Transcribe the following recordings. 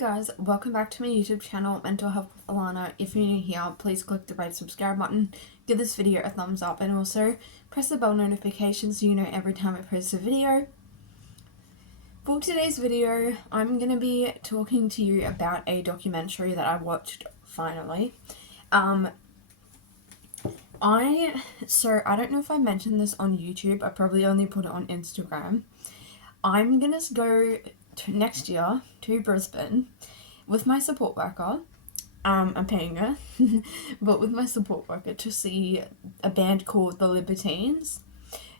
guys, welcome back to my YouTube channel, Mental Health with Alana. If you're new here, please click the red subscribe button, give this video a thumbs up, and also press the bell notification so you know every time I post a video. For today's video, I'm going to be talking to you about a documentary that I watched finally. I don't know if I mentioned this on YouTube, I probably only put it on Instagram. I'm going to go next year to Brisbane with my support worker. I'm paying her, but with my support worker to see a band called the Libertines.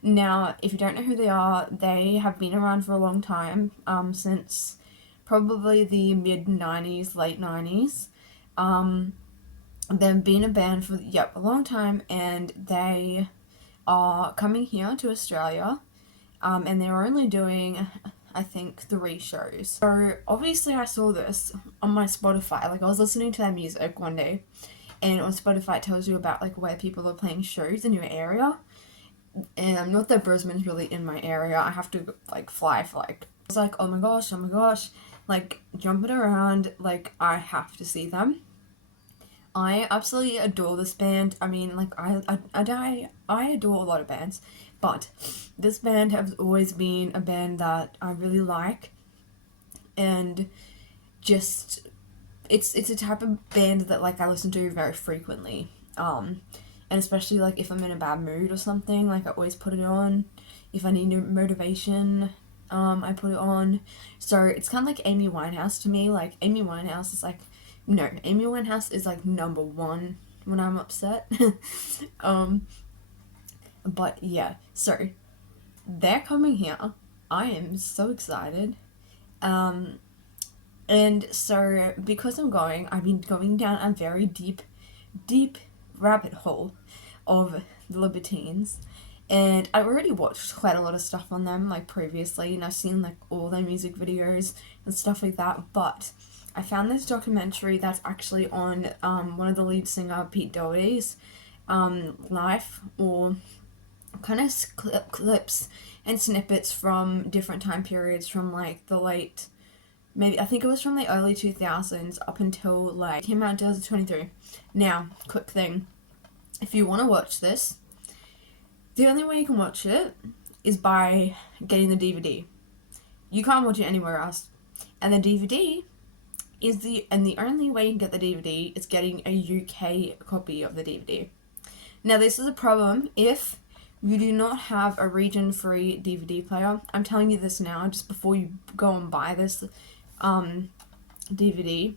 Now, if you don't know who they are, they have been around for a long time, since probably the mid-90s, late 90s. They've been a band for, a long time, and they are coming here to Australia, and they're only doing, I think, 3 shows. So obviously I saw this on my Spotify, like I was listening to their music one day, and on Spotify it tells you about like where people are playing shows in your area, and not that Brisbane's really in my area, I have to like fly for like, I was like, oh my gosh, like jumping around, like I have to see them. I absolutely adore this band. I mean, like I adore a lot of bands, but this band has always been a band that I really like, and just it's a type of band that like I listen to very frequently, and especially like if I'm in a bad mood or something, like I always put it on. If I need new motivation, I put it on. So it's kind of like Amy Winehouse to me. Like Amy Winehouse is like, no, Amy Winehouse is like number 1 when I'm upset. But yeah, so they're coming here. I am so excited. And so because I've been going down a very deep rabbit hole of the Libertines, and I already watched quite a lot of stuff on them like previously, and I've seen like all their music videos and stuff like that, but I found this documentary that's actually on one of the lead singer Pete Doherty's life, or kind of clips and snippets from different time periods from like the late, maybe I think it was from the early 2000s up until like came out in 2023. Now, quick thing, if you want to watch this, the only way you can watch it is by getting the DVD. You can't watch it anywhere else, and the DVD is the only way you can get the DVD is getting a UK copy of the DVD. Now, this is a problem if you do not have a region-free DVD player. I'm telling you this now, just before you go and buy this DVD.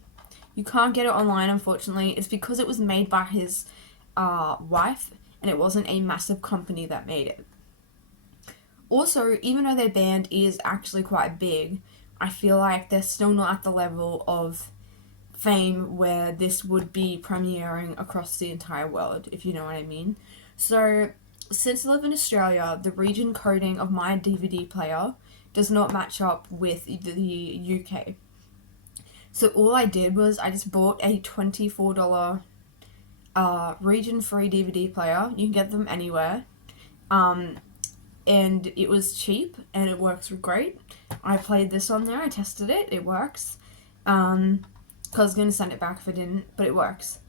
You can't get it online, unfortunately. It's because it was made by his wife, and it wasn't a massive company that made it. Also, even though their band is actually quite big, I feel like they're still not at the level of fame where this would be premiering across the entire world, if you know what I mean. So, since I live in Australia, the region coding of my DVD player does not match up with the UK. So all I did was I just bought a $24 region-free DVD player. You can get them anywhere. And it was cheap, and it works great. I played this on there, I tested it, it works. Because I was going to send it back if it didn't, but it works.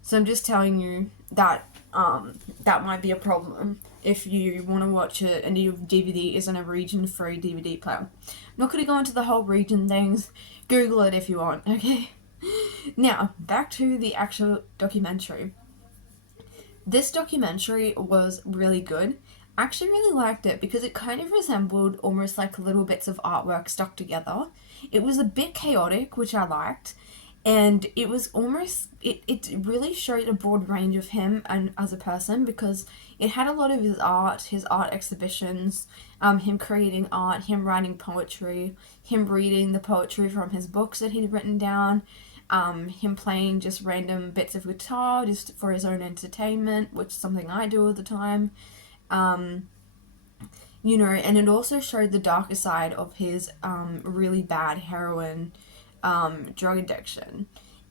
So I'm just telling you that that might be a problem if you want to watch it and your DVD isn't a region-free DVD player. I'm not going to go into the whole region things. Google it if you want, okay? Now, back to the actual documentary. This documentary was really good. I actually really liked it because it kind of resembled almost like little bits of artwork stuck together. It was a bit chaotic, which I liked, and it was almost, it really showed a broad range of him and as a person, because it had a lot of his art exhibitions, him creating art, him writing poetry, him reading the poetry from his books that he'd written down, him playing just random bits of guitar just for his own entertainment, which is something I do all the time. You know, and it also showed the darker side of his really bad heroin drug addiction,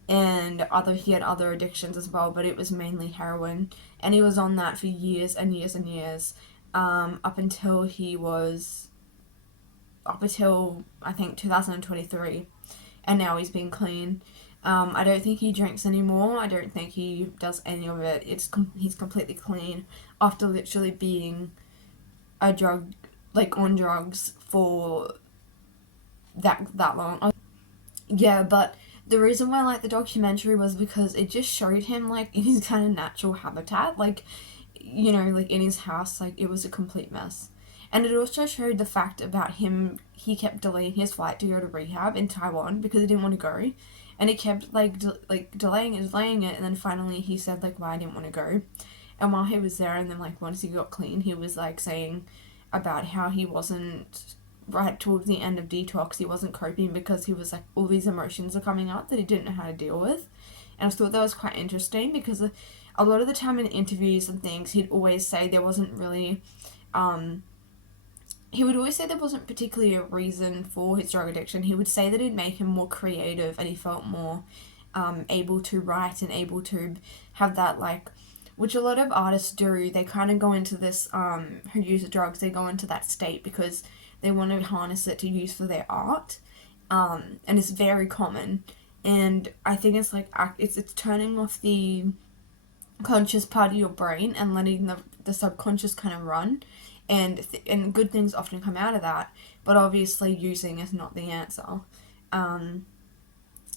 and he had other addictions as well, but it was mainly heroin, and he was on that for years and years and years, up until I think 2023, and now he's been clean. I don't think he drinks anymore. I don't think he does any of it. He's completely clean after literally being on drugs for that long. Yeah, but the reason why I liked the documentary was because it just showed him, like, in his kind of natural habitat, like, you know, like, in his house, like, it was a complete mess. And it also showed the fact about him, he kept delaying his flight to go to rehab in Taiwan because he didn't want to go. And he kept, like, delaying it, and then finally he said, like, why I didn't want to go. And while he was there, and then, like, once he got clean, he was, like, saying about how he wasn't, right towards the end of detox, he wasn't coping because he was, like, all these emotions are coming up that he didn't know how to deal with. And I thought that was quite interesting because a lot of the time in interviews and things, he'd always say there wasn't really, he would always say there wasn't particularly a reason for his drug addiction. He would say that it'd make him more creative and he felt more able to write and able to have that, like, which a lot of artists do. They kind of go into this, who use drugs, they go into that state because they want to harness it to use for their art. And it's very common. And I think it's like, it's turning off the conscious part of your brain and letting the subconscious kind of run. And good things often come out of that. But obviously using is not the answer.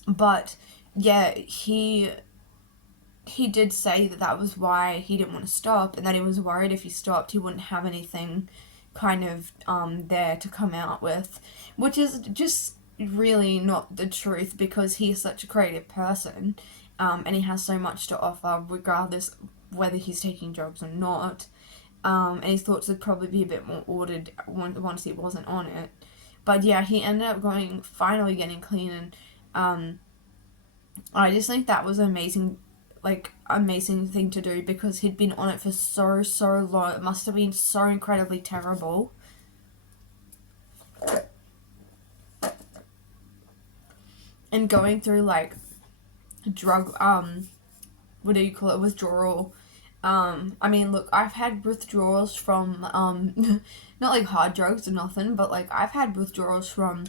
But yeah, he did say that was why he didn't want to stop, and that he was worried if he stopped he wouldn't have anything kind of there to come out with, which is just really not the truth because he is such a creative person, and he has so much to offer regardless whether he's taking drugs or not, and his thoughts would probably be a bit more ordered once he wasn't on it. But yeah, he ended up finally getting clean, and I just think that was amazing thing to do because he'd been on it for so long. It must have been so incredibly terrible. And going through, like, drug, withdrawal. I mean, look, I've had withdrawals from, not like hard drugs or nothing, but, like, I've had withdrawals from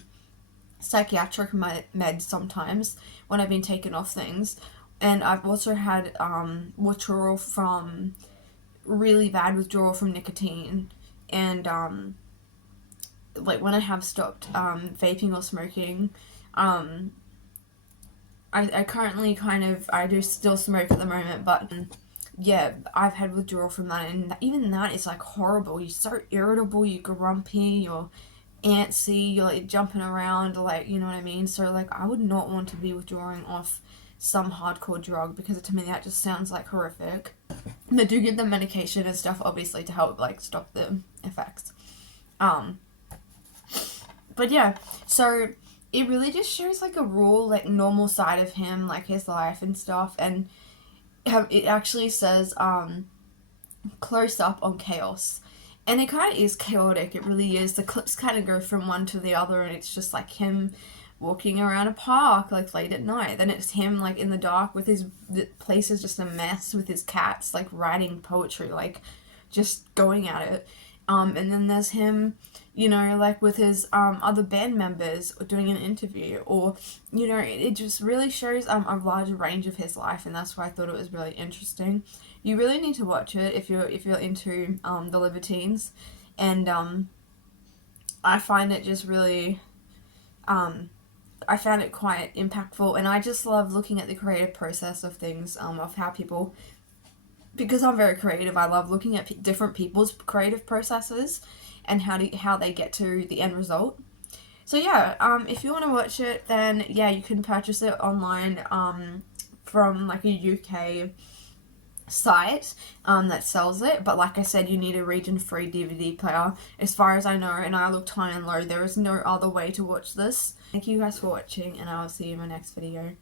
psychiatric meds sometimes when I've been taken off things. And I've also had withdrawal from, really bad withdrawal from nicotine. And, like, when I have stopped vaping or smoking, I currently I do still smoke at the moment, but yeah, I've had withdrawal from that, and even that is, like, horrible. You're so irritable, you're grumpy, you're antsy, you're, like, jumping around, like, you know what I mean? So, like, I would not want to be withdrawing off some hardcore drug because to me that just sounds like horrific. They do give them medication and stuff obviously to help, like, stop the effects. But yeah, so it really just shows, like, a raw, like, normal side of him, like, his life and stuff, and it actually says close up on chaos, and it kind of is chaotic. It really is. The clips kind of go from one to the other, and it's just like him walking around a park, like, late at night. Then it's him, like, in the dark with the place is just a mess with his cats, like, writing poetry, like, just going at it. And then there's him, you know, like, with his other band members doing an interview, or, you know, it just really shows a larger range of his life, and that's why I thought it was really interesting. You really need to watch it if you're into the Libertines, and I find it just really I found it quite impactful, and I just love looking at the creative process of things, of how people, because I'm very creative, I love looking at different people's creative processes and how they get to the end result. So yeah, if you want to watch it, then yeah, you can purchase it online from, like, a UK site that sells it, but like I said, you need a region-free DVD player as far as I know, and I looked high and low, there is no other way to watch this. Thank you guys for watching, and I will see you in my next video.